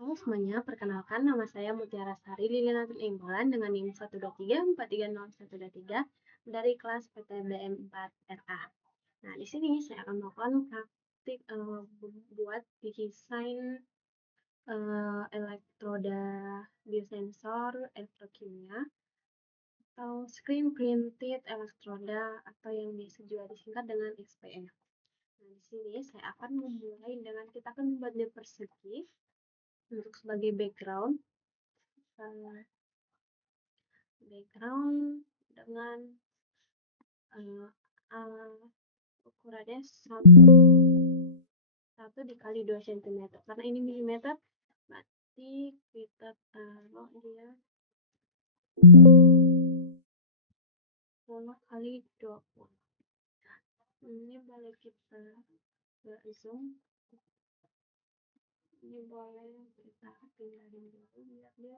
Halo semuanya, perkenalkan nama saya Mutiara Sari Liliana Impolan dengan NIM 123430123 dari kelas PTBM 4 RA. Nah, di sini saya akan melakukan praktik buat desain elektroda biosensor elektrokimia atau screen printed elektroda atau yang biasa juga disingkat dengan SPE. Nah, di sini saya akan memulai dengan kita akan membuat dia persegi untuk sebagai background dengan ukurannya 1 dikali 2 cm karena ini milimeter, berarti kita taruh dia 10 kali 20. Ini boleh kita zoom, ini boleh kita tinggalin dulu biar dia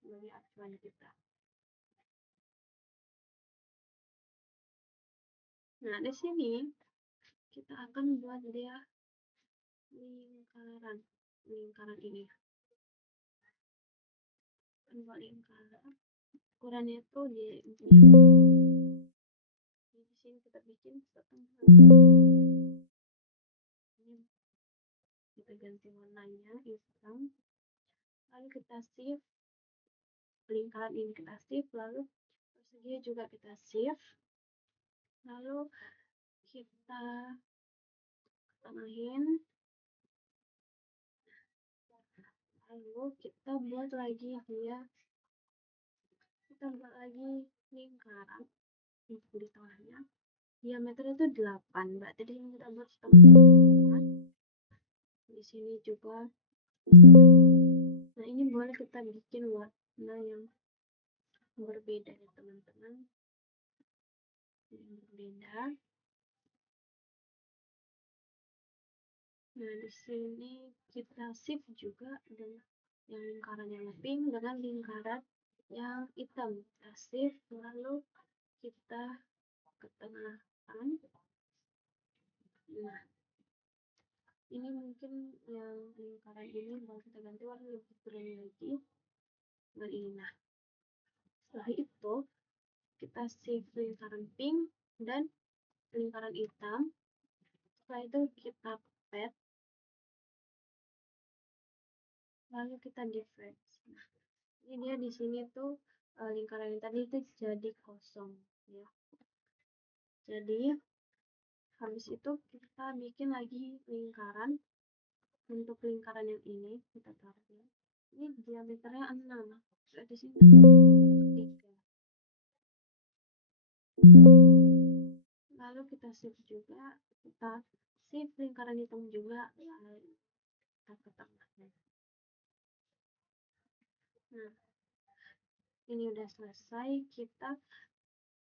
sebagai acuan kita. Nah, di sini kita akan buat dia lingkaran ini. Buat lingkaran, ukurannya itu di sini kita bikin setengah. Ini kita ganti warnanya hitam, lalu kita shift lingkaran ini, kita shift, lalu persegi juga kita shift, lalu kita tengahin, lalu kita buat lagi lingkaran di tengahnya, diameternya itu 8, berarti di sini kita buat setengah. Di sini juga. Nah, ini boleh kita bikin warna yang berbeda ya teman-teman, yang berbeda. Nah, di sini kita shift juga dengan yang lingkaran yang pink dengan lingkaran yang hitam. Kita shift, lalu kita ketengahkan. Nah, ini mungkin yang lingkaran ini mau kita ganti warna lebih keren lagi. Nah, ini. Nah, setelah itu kita shift lingkaran pink dan lingkaran hitam. Setelah itu kita pad, lalu kita difference. Nah, ini dia di sini tuh lingkaran yang tadi itu jadi kosong ya. Jadi habis itu kita bikin lagi lingkaran. Untuk lingkaran yang ini kita taruh ya. Ini diameternya 6, berarti sini 3. Lalu kita shift juga, kita shift lingkaran hitam juga, lalu kita ke tengahnya. Nah, ini udah selesai, kita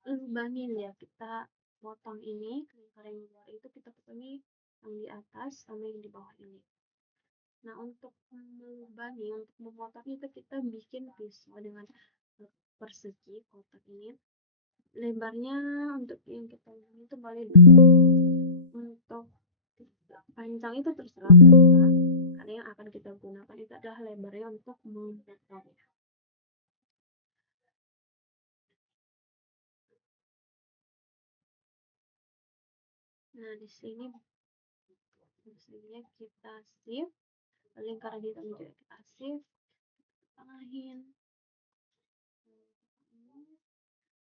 lubangin ya, kita potong ini lingkaran yang luar itu, kita potongi yang di atas sama yang di bawah ini. Nah, untuk melubangi, untuk memotong itu kita bikin pisau dengan persegi kotak ini. Lebarnya untuk yang kita lubangi itu boleh, untuk panjang itu terserah berapa, karena yang akan kita gunakan itu adalah lebarnya untuk memotongnya. Nah, di sini misalnya kita shift lingkaran hitam juga kita shift, tengahin,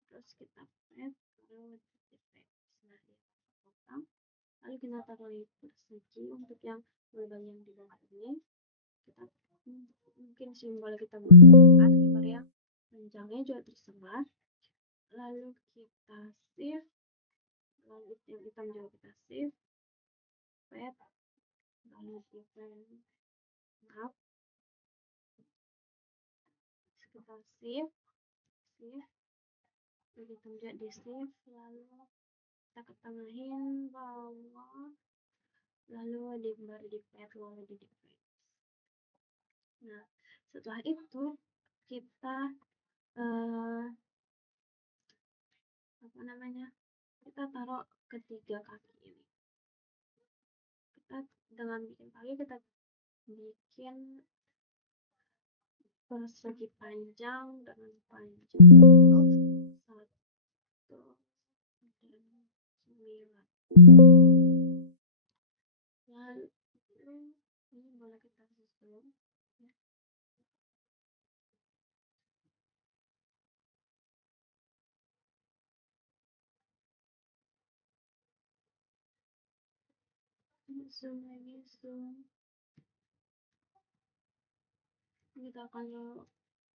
terus kita pad, lalu di pad. Nah, dia potong, lalu kita taruh di persegi. Untuk yang lubang yang di bawah ini kita mungkin simbol kita buat lebar yang panjangnya juga terserah. Lalu kita shift, lalu yang hitam juga kita shift, pad, lalu different, maaf, kita shift, yang hitam juga di shift, lalu kita ketengahin bawah, lalu baru di pad, lalu di different. Nah, setelah itu kita kita taruh ketiga kaki ini. Kita dengan bikin kaki kita bikin persegi panjang dengan panjang itu 1 dan 9. Lalu ini boleh kita susun ya. Zoom lagi, zoom. Kita akan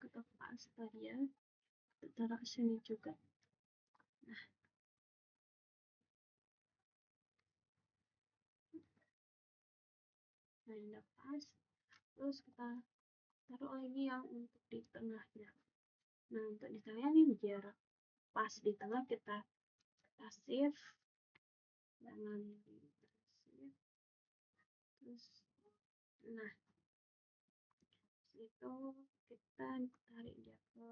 kita pas tadi ya, kita taruh sini juga. Nah ini udah pas. Terus kita taruh lagi yang untuk di tengahnya. Nah untuk di tengah ini biar pas di tengah, kita shift dengan shift. Terus nah itu kita tarik dia ke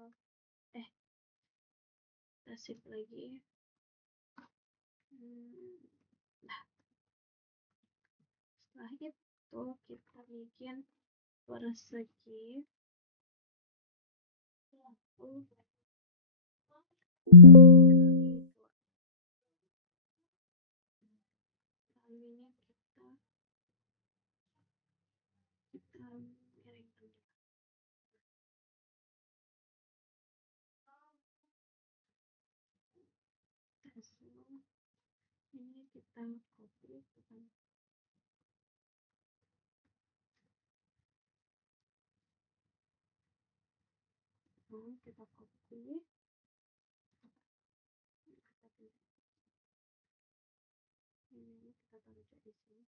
kita shift lagi. Nah setelah itu kita bikin persegi 1 kali 2. Lalu ini kita miringkan dia. Ini kita copy tekan. Kita copy, ini kita taruh di sini.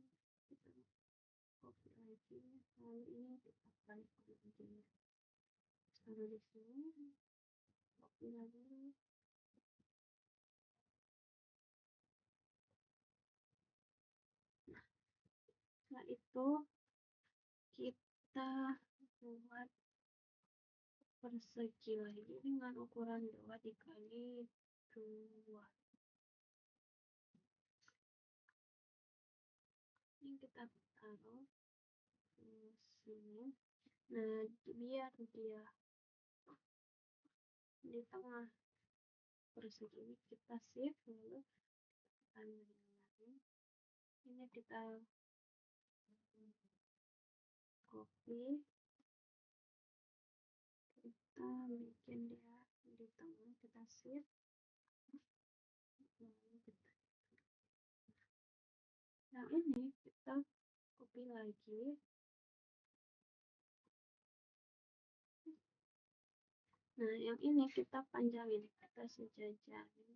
Lalu kita copy lagi. Lalu ini kita balik lagi, taruh di sini, copy lagi. Setelah itu kita buat persegi lagi dengan ukuran 2 dikali 2. Ini kita taruh di sini. Nah biar dia di tengah persegi ini, kita shift lalu tekan lagi. Ini kita copy, kita bikin dia di tengah, kita shift lalu kita. Yang ini kita copy lagi. Nah yang ini kita panjangin, kita sejajarin ya biar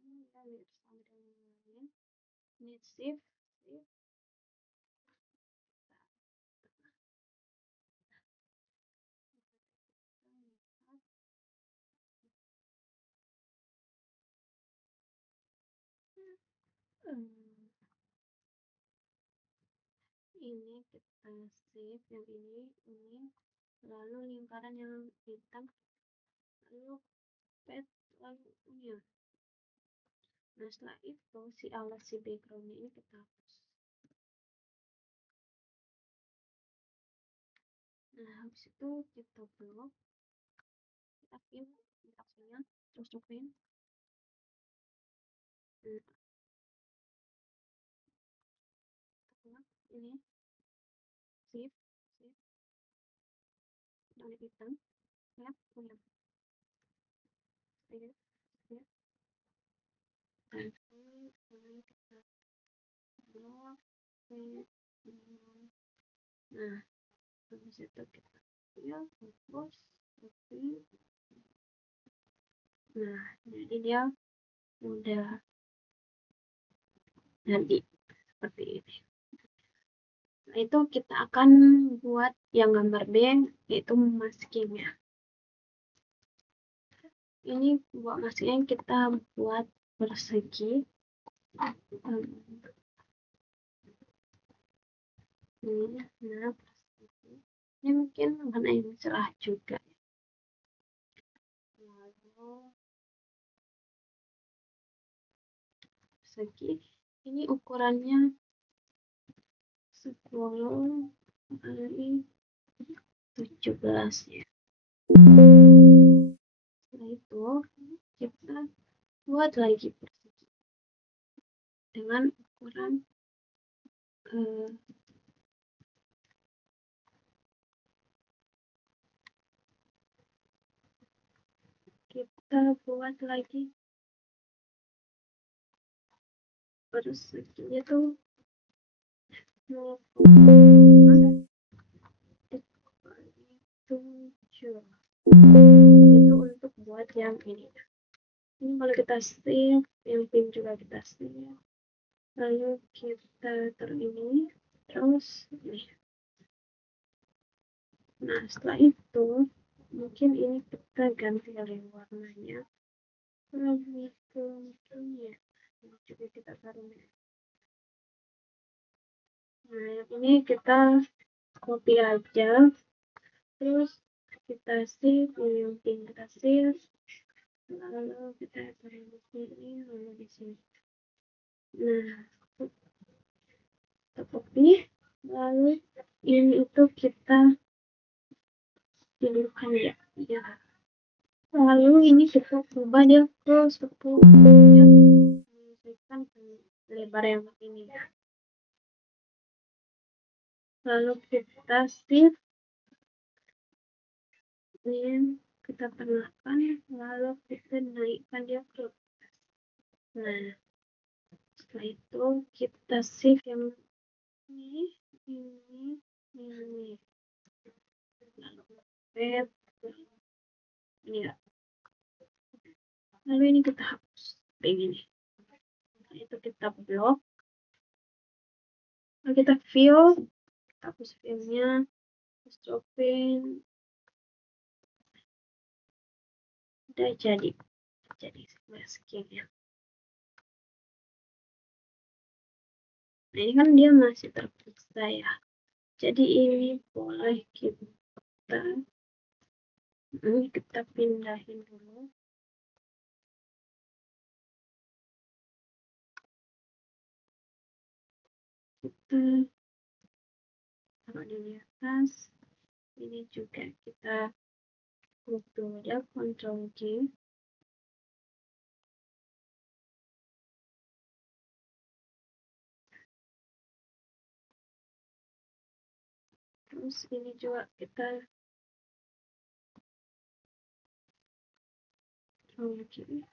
sama dengan yang lain. Ini shift ini kita shift yang ini, lalu lingkaran yang hitam, lalu pet lalu ya. Nah setelah itu si alas si backgroundnya ini kita hapus. Nah habis itu kita blok, kita pin aksinya, terus pin. Ini shift dan hitam ya, udah ya. Dan ini kita blok. Nah habis itu kita ya hapus, copy. Nah jadi dia udah jadi seperti ini. Nah itu kita akan buat yang gambar B, yaitu maskingnya. Ini buat maskingnya kita buat persegi. Nah persegi ini mungkin warna yang cerah juga. Lalu persegi ini ukurannya 10 kali 17 ya. Setelah itu kita buat lagi persegi dengan ukuran kita buat lagi perseginya tuh 0,7. Itu untuk buat yang ini. Ini kalau kita save, yang pin juga kita save. Lalu kita taruh ini, terus ini. Nah, setelah itu mungkin ini kita ganti kali warnanya lebih ke ya. Ini juga kita taruh. Nah, ini kita copy aja, terus kita save, ini yang pin kita save, lalu kita taruh di sini, lalu di sini. Nah, kita copy, lalu ini itu kita pilihkan ya. Lalu ini kita ubah dia ke 10, menyesuaikan lebar yang ini ya. Lalu kita save, ini kita tengahkan, lalu kita naikkan dia ke atas. Nah, setelah itu kita save yang ini. Lalu save, ya. Lalu ini kita hapus kayak gini. Nah, itu kita blok. Lalu kita fill, kita hapus fillnya, terus open. Udah jadi skinnya. Nah, ini kan dia masih terpisah ya. Jadi ini boleh kita pindahin dulu. Kita taruh di atas. Ini juga kita klik dulu ya, Ctrl G. Terus ini juga kita Ctrl G.